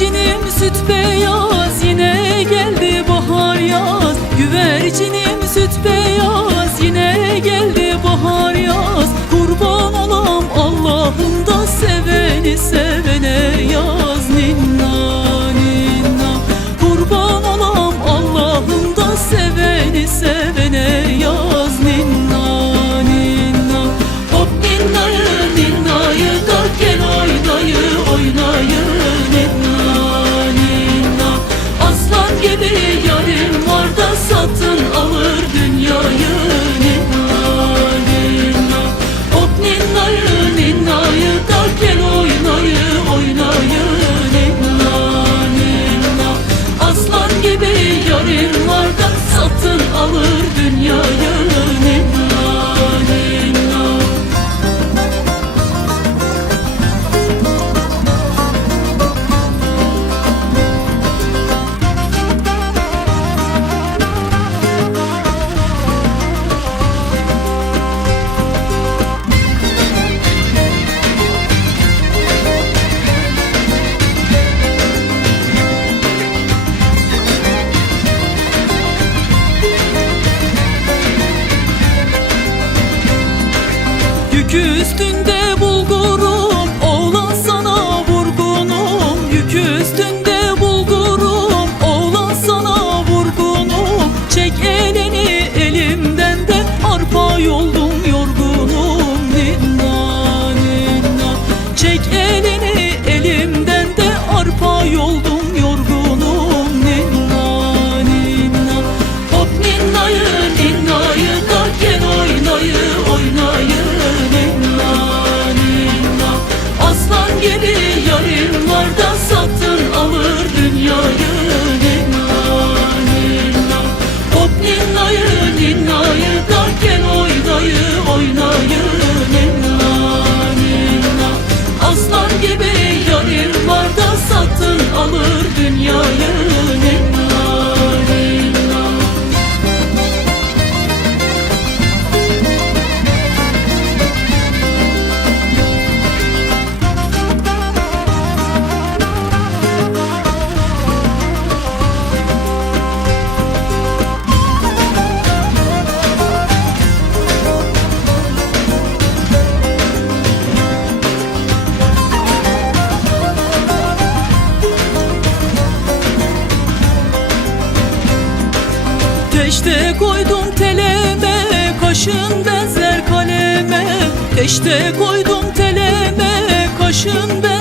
Güvercinim süt beyaz yine geldi bahar yaz. Güvercinim süt beyaz yine geldi bahar yaz. Kurban olam Allah'ım da seveni sevene yaz. Halk üstünde Єдиною Teşte koydum teleme Kaşın benzer kaleme. Teşte koydum teleme Kaşın benzer